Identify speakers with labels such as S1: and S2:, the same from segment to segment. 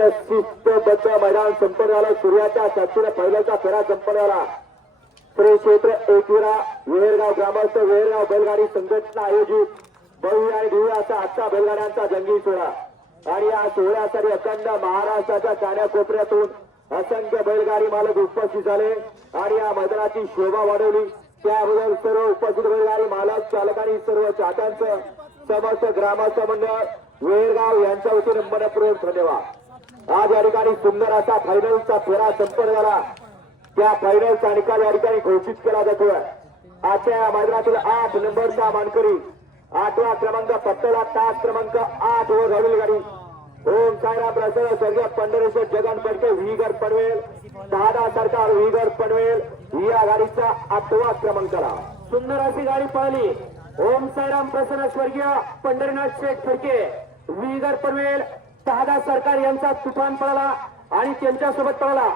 S1: अतिशय शिस्तबद्ध मैदान संपन्न झालं. सूर्याच्या साक्षीने पहिल्याचा फेरा संपन्न झाला. श्री क्षेत्र एकविरा वेहेरगाव ग्रामस्थ वेहेरगाव बैलगाडी संघटना आयोजित भव्य आणि दिव्य असा आजचा बैलगाड्यांचा जंगी सोहळा. आणि या सोहळ्यासाठी अखंड महाराष्ट्राच्या कान्याकोपऱ्यातून असंख्य बैलगाडी मालक उपस्थित झाले आणि या मैदानाची शोभा वाढवली. त्याबद्दल सर्व उपस्थित बैलगाडी मालक चालकांनी सर्व चाकांचं समस्त ग्रामस्थ मंडळ वेळगाव यांच्या वतीने मनपूर्वक धन्यवाद. आज या ठिकाणी सुंदर असा फायनलचा फेरा संपन्न झाला. त्या फायनलचा निकाल या ठिकाणी घोषित केला जातोय आजच्या या मैदानातील आठ नंबरचा मानकरी आठवा क्रमांक पत्तला तास क्रमांक आठ वर घडील गाडी. ओम सायरा प्रसन्न स्वर्गीय पंढरेश्वर जगन पडके विगर पनवेल. दादा सरकार विगर पनवेल. या गाडीचा आठवा क्रमांकाला.
S2: सुंदर अशी गाडी पळाली ओम सायराम प्रसन्न स्वर्गीय पंढरीनाथ शेठ फडके विगर पनवेल. शहादा सरकार यांचा तुफान पळाला आणि त्यांच्यासोबत पळाला.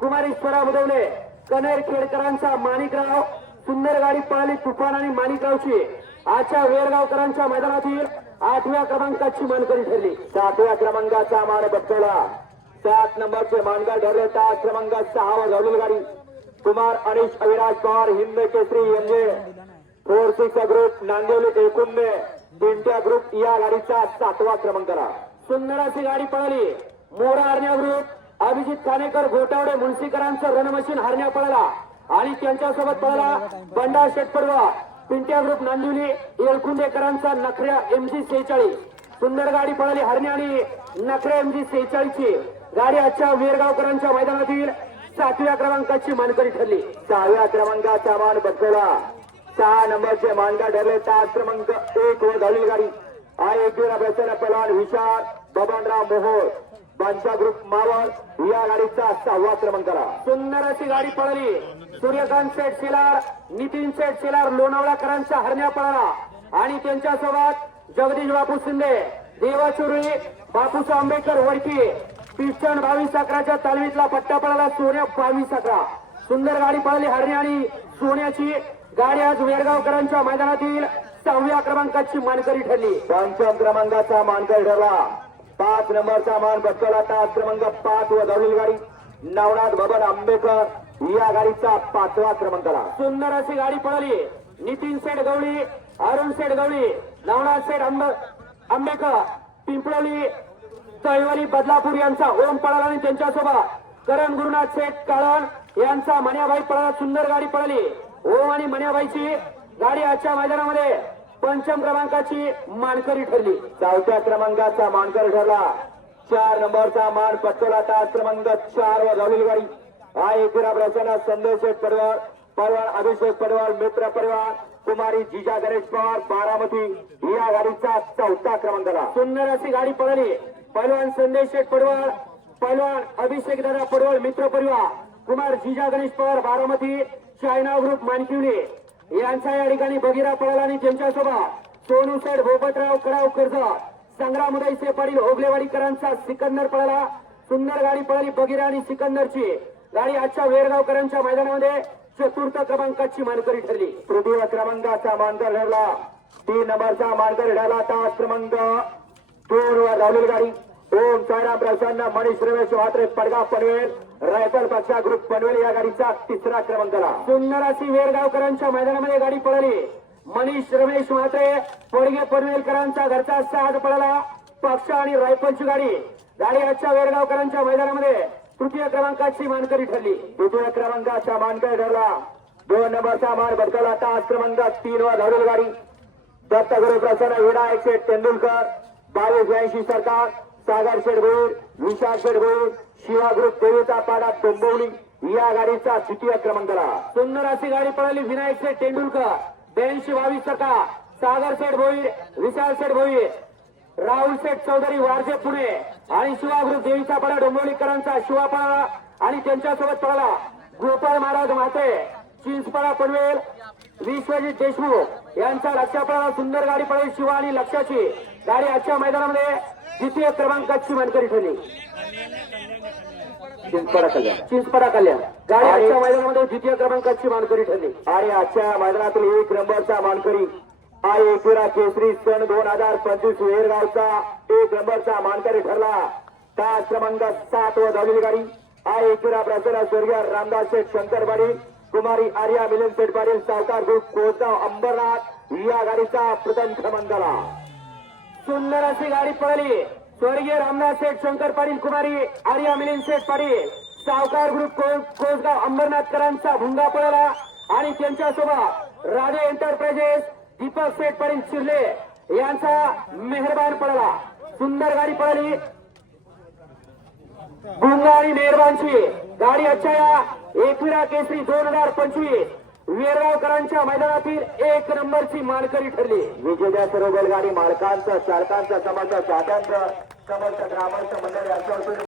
S2: कुमारीश्वरा बुदवले कनेर खेडकरांचा माणिकराव सुंदर गाडी पळाली तुफान आणि माणिकरावची. आजच्या वेरगावकरांच्या मैदानातील आठव्या क्रमांकाची मानकरी ठरली.
S1: सातव्या क्रमांकाचा मान बसवला. सात नंबरचे मानगार ठरले. सात क्रमांक सहावर धावलेली गाडी. Kumar Anish Aviraj Pawar Hind Kesari MJ four six group Nandevali एकूण पिंट्या ग्रुप या गाडीचा सातवा क्रमांकाला.
S2: सुंदर अशी गाडी पळाली. मोरा हरण्या ग्रुप अभिजित खानेकर घोटावडे मुन्सीकरांचं रणमशीन हरण्या पळाला. आणि त्यांच्यासोबत पळाला बंडा शेटपडवा. पिंट्या ग्रुप नांदिवली येळकुंदेकरांचा नखऱ्या एमजी सेहेचाळीस. सुंदर गाडी पळाली हरण्या आणि नखऱ्या एमजी सेहेचाळीसची. गाडी आजच्या वेरगावकरांच्या मैदानातील सातव्या क्रमांकाची मानकरी ठरली.
S1: सहाव्या क्रमांकाचा मान बसवला. सहा नंबरचे मानगा ठरले. सात क्रमांक एक व झाली गाडी. आणि एकविरा प्रसन्न पलवान विशाल बबनराव मोहोळ बांचा ग्रुप मावळ या गाडीचा सहावा क्रमांकाला
S2: सुंदर अशी गाडी पळली. सूर्यकांत शेठ शेलार नितीन शेठ शेलार लोणावळाकरांचा हरण्या पळाला. आणि त्यांच्यासोबत जगदीश बापू शिंदे देवाचुरी बापूसा आंबेडकर वडकी पिस्टन बावीस अकराच्या तालमीतला पट्टा पळाला सोन्या बावीस अकरा सुंदर गाडी पळाली हरण्या आणि सोन्याची गाडी आज वेरगावकरांच्या मैदानातील सहाव्या क्रमांकाची मानकरी ठरली.
S1: पंचम क्रमांकाचा मानकर ठरला. पाच नंबरचा मान बसवला तास क्रमांक पाच व धावलेली गाडी. नवनाथ भवन आंबेकर या गाडीचा पाचवा क्रमांकाला
S2: सुंदर अशी गाडी पळाली. नितीन सेठ गवळी अरुण सेठ गवळी नवनाथ सेठ आंब आंबेकर पिंपळली तळवली बदलापूर यांचा ओम पळाला आणि त्यांच्यासोबत करण गुरुनाथ सेठ काळण यांचा मन्याबाई पळाला. सुंदर गाडी पळाली. ओम आणि मन्याबाईची गाडी आजच्या मैदानामध्ये पंचम क्रमांकाची मानकरी ठरली.
S1: चौथ्या क्रमांकाचा मानकर ठरला. चार नंबरचा मान पटकवला तास क्रमांक चार वर धावलेली गाडी. हा एकविरा प्रसन्न संदेश शेठ पडवाळ अभिषेक पडवाळ मित्र पडवाळ कुमारी जिजा गणेश पवार बारामती. या गाडीचा चौथा क्रमांक झाला
S2: सुंदर अशी गाडी पळाली. पैलवान संदेश शेठ पडवळ पैलवान अभिषेक दादा पडवळ मित्र परिवार कुमार जिजा गणेश पवार बारामती. चायना ग्रुप मानकिवली यांचा या ठिकाणी बगिरा पळाला आणि त्यांच्यासोबत सोनू शेठ भोपतराव कराव कर्ज संग्राम उदयसे पाटील ओगलेवाडीकरांचा सिकंदर पळाला. सुंदर गाडी पळाली बगिरा आणि सिकंदरची. गाडी आजच्या वेरगावकरांच्या मैदानामध्ये चतुर्थ क्रमांकाची मानकरी ठरली.
S1: तृतीय क्रमांकाचा मानकर ठरला. तीन नंबरचा मानकर ठरला. तास क्रमांक दोन वर धावलेली गाडी. ओम साईराम प्रसन्न मनीष रमेश वात्रे पडगाव पनवेल. रायफल पक्षा ग्रुप पनवेल या गाडीचा तिसरा क्रमांकाला
S2: सुंदर सुंदरासी वेरगावकरांच्या मैदानामध्ये गाडी पळाली. मनीष रमेश म्हात्रे पडगे पनवेलकरांचा घरचा साथ पळाला. पक्ष आणि रायफलची गाडी. गाडी आजच्या वेरगावकरांच्या मैदानामध्ये तृतीय क्रमांकाची मानकरी ठरली.
S1: द्वितीय क्रमांकाचा मानकर ठरला. दोन नंबरचा मान भटकला. तास क्रमांक तीन वर धावलेली गाडी. दत्तगुरु प्रसन्न विनायक शेठ तेंडुलकर बावीस ब्याऐंशी सरकार. सागर शेठ विशाल शेठ शिवा ग्रुप देवीचा पाडा डोंबवली या गाडीचा द्वितीय क्रमांकाला
S2: सुंदर अशी गाडी पळाली विनायक शेठ तेंडुलकर ब्याऐंशी बावीस टक्का. सागर शेठ भोईर विशाल शेठ भोईर राहुल शेठ चौधरी वारजे पुणे आणि शिवा ग्रुप देवीचा पाडा डोंबवलीकरांचा शिवा पळाला आणि त्यांच्यासोबत पळाला गोपाळ महाराज माते चिंचपाडा पनवेल विश्वजित देशमुख. यांचा लक्ष्या पळाला सुंदर गाडी पळाली शिवा आणि लक्षाची गाडी आजच्या मैदानामध्ये द्वितीय क्रमांकाची मानकरी ठरली
S1: चिंचपाडा कल्याण.
S2: चिंचपाडा कल्याण. गाडी आजच्या मैदानामध्ये द्वितीय क्रमांकाची मानकरी ठरली
S1: आणि आजच्या मैदानातील एक नंबरचा मानकरी. आई एकविरा केसरी सन दोन हजार पंचवीस वेरगावचा एक नंबरचा मानकरी ठरला. तास क्रमांक सात व धावलेली गाडी. आहे एकविरा ब्राझील स्वर्गीय रामदास शेठ शंकरवाडी कुमारी आर्या मिलन शेठ पाटील सावकार ग्रुप कोसगाव अंबरनाथ. या गाडीचा प्रथम क्रमांकाला
S2: सुंदर अशी गाडी पळली. स्वर्गीय रामनाथ शेठ शंकर पाटील कुमारी आर्या मिलिंद शेठ पाटील. सावकार ग्रुप कोसगाव अंबरनाथकरांचा भुंगा पळाला आणि त्यांच्यासोबत राधे एंटरप्राइजेस दीपक शेठ पाटील शिर्ले यांचा मेहरबान पडला सुंदर गाडी पळाली. भुंगा आणि मेहरबानची. गाडी अच्छा या. एकविरा केसरी दोन हजार पंचवीस. वेरावकरांच्या मैदानातील एक नंबरची मानकरी ठरली.
S1: विजेत्या सर्व बैलगाडी मालकांचं चालकांचं समर्थ चाहत्यांचं समर्थ ग्रामांचं मंडळ यांच्यावर